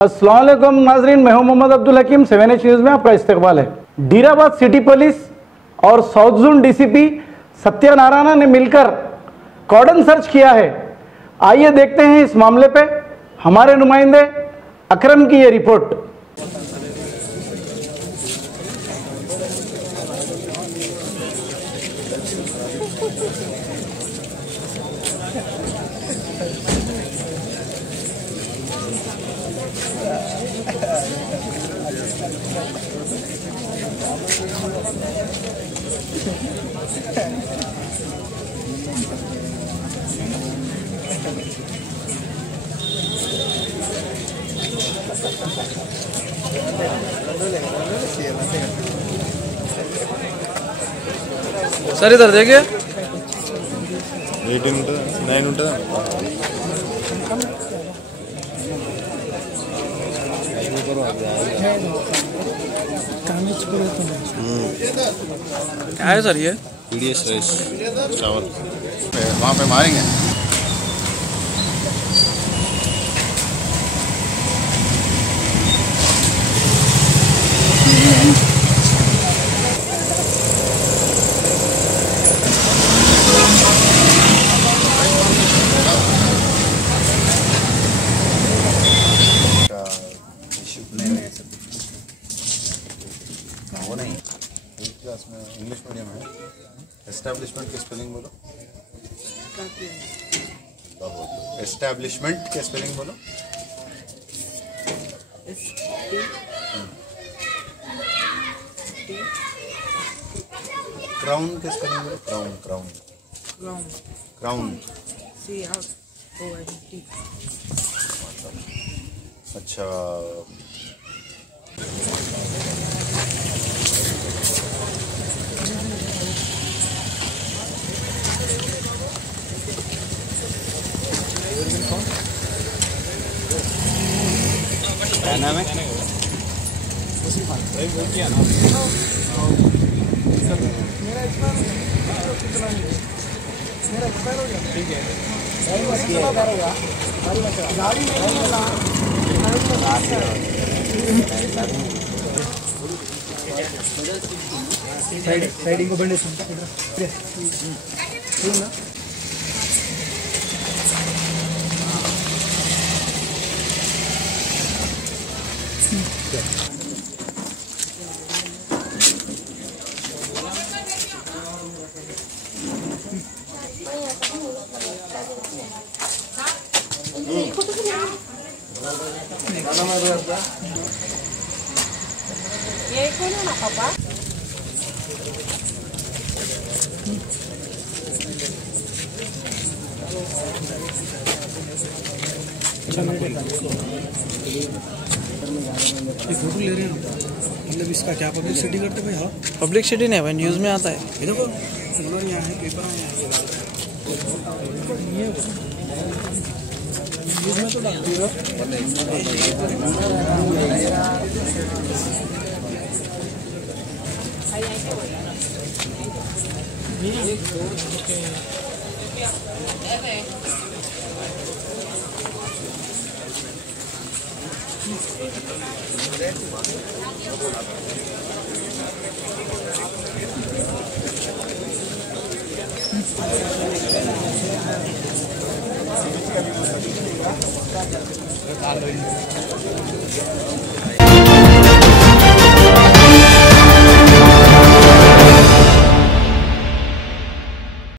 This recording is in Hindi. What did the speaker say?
अस्सलाम वालेकुम नाजरीन, मैं हूं मोहम्मद अब्दुल हकीम। 7H न्यूज़ में आपका इस्तकबाल है। डीराबाद सिटी पुलिस और साउथ जोन डीसीपी सत्यनारायण ने मिलकर कॉर्डन सर्च किया है। आइए देखते हैं इस मामले पे हमारे नुमाइंदे अकरम की ये रिपोर्ट। सर इधर देखिए, 8 ఉంటుంది 9 ఉంటుంది। क्या है सर ये? पीडीएस राइस चावल वहाँ पे मारेंगे। वो नहीं, 8th क्लास में इंग्लिश मीडियम है। एस्टैब्लिशमेंट के स्पेलिंग बोलो। एस्टैब्लिशमेंट के स्पेलिंग बोलो। क्राउन के स्पेलिंग बोलो। Crown crown crown CROUNT। अच्छा, क्या नाम है? ठीक है। साइड को बंदे ये कौन है ना पापा? फोटो ले रहे हैं मतलब इसका क्या पब्लिसिटी करते भाई? हाँ, पब्लिसिटी नहीं भाई, न्यूज़ में आता है। ये देखो यहाँ है, पेपर में न्यूज़ में तो डालती हो। लो